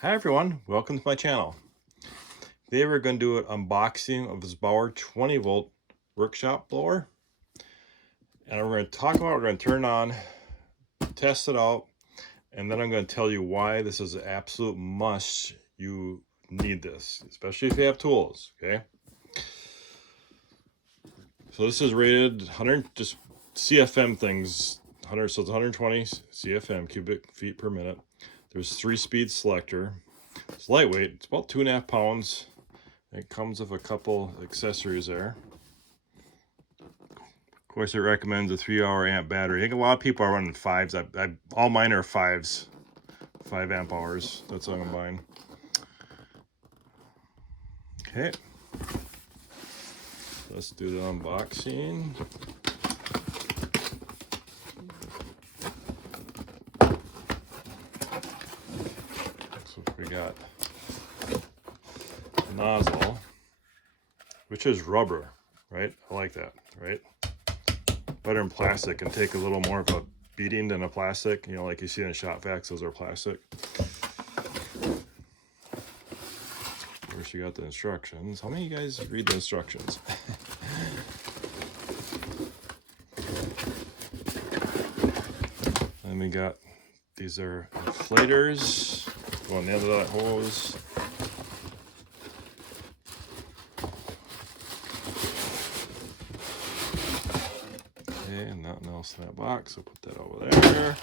Hi everyone, welcome to my channel. Today we're going to do an unboxing of this Bauer 20 volt workshop blower. And we're going to talk about it, we're going to turn it on, test it out, and then I'm going to tell you why this is an absolute must. You need this, especially if you have tools, okay? So this is rated 100, just CFM things, 100, so it's 120 CFM, cubic feet per minute. There's 3-speed selector. It's lightweight, it's about 2.5 pounds. It comes with a couple accessories there. Of course, it recommends a 3-hour amp battery. I think a lot of people are running 5s. All mine are 5s, 5 amp hours. That's what I'm buying. Okay, let's do the unboxing. So we got nozzle, which is rubber, right? I like that, right? Better than plastic, and take a little more of a beating than a plastic, you know, like you see in shop vacs, those are plastic. First you got the instructions. How many of you guys read the instructions? And we got, these are inflators, go on the end of that hose. Okay, and nothing else in that box, so put that over there.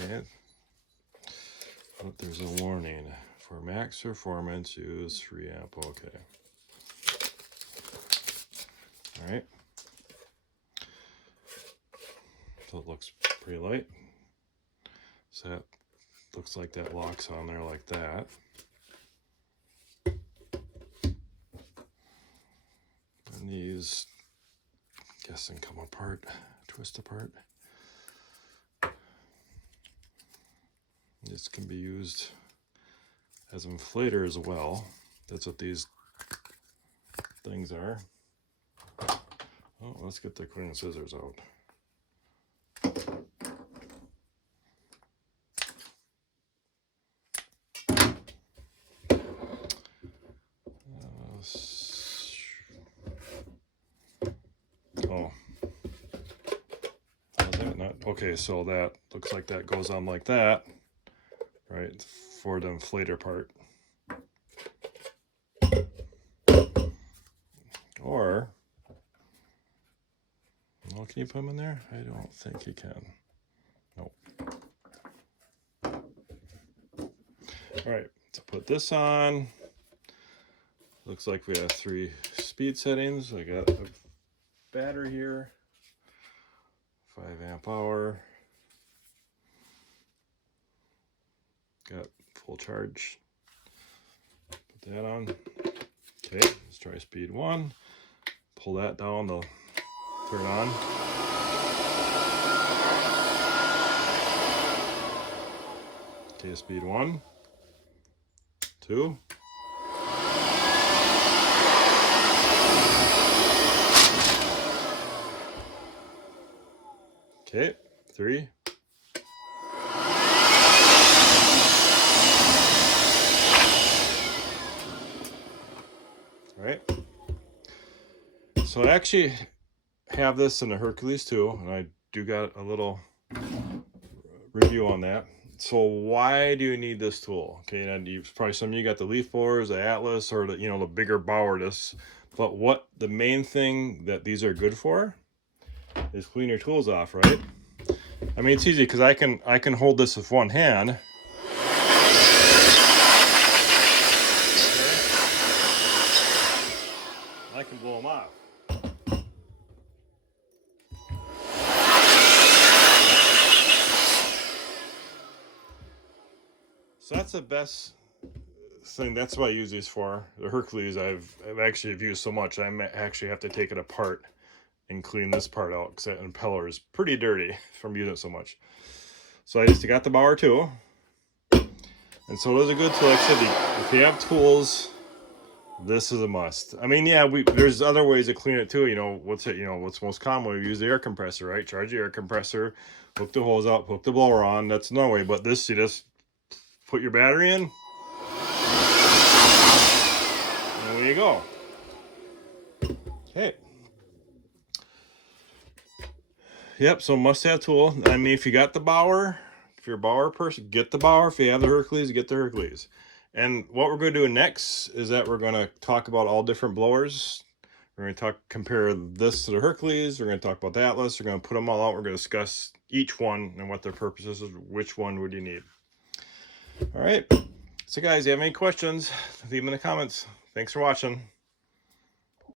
Okay, but there's a warning. For max performance, use 3 amp. Okay. All right. So it looks pretty light. So that looks like that locks on there like that. And these, guessing, come apart, twist apart. This can be used as an inflator as well. That's what these things are. Oh, let's get the cleaning scissors out. Oh, is that not okay? So that looks like that goes on like that, right? For the inflator part. Or, well, can you put them in there? I don't think you can. Nope. All right, so put this on. Looks like we have 3 speed settings. I got a battery here, 5 amp hour. Got full charge. Put that on. Okay, let's try speed 1. Pull that down to turn on. Okay, speed 1, 2. Okay, 3. All right. So I actually have this in the Hercules too, and I do got a little review on that. So why do you need this tool? Okay, and you probably, some of you got the leaf blowers, the Atlas, or the, you know, the bigger Bauer discs. But what the main thing that these are good for is clean your tools off, right? I mean, it's easy because I can hold this with one hand. I can blow them off. So that's the best thing. That's what I use these for. The Hercules I've actually used so much I actually have to take it apart and clean this part out because that impeller is pretty dirty from using it so much. So I just got the Bauer too. And so it is a good tool. Like I said, if you have tools, this is a must. I mean, yeah, there's other ways to clean it too. You know, what's most common? We use the air compressor, right? Charge the air compressor, hook the hose up, hook the blower on. That's another way. But this, you just put your battery in. And there you go. Okay. Yep, so must-have tool. I mean, if you got the Bauer, if you're a Bauer person, get the Bauer. If you have the Hercules, get the Hercules. And what we're going to do next is that we're going to talk about all different blowers. We're going to compare this to the Hercules. We're going to talk about the Atlas. We're going to put them all out. We're going to discuss each one and what their purpose is. Which one would you need? All right. So guys, if you have any questions, leave them in the comments. Thanks for watching.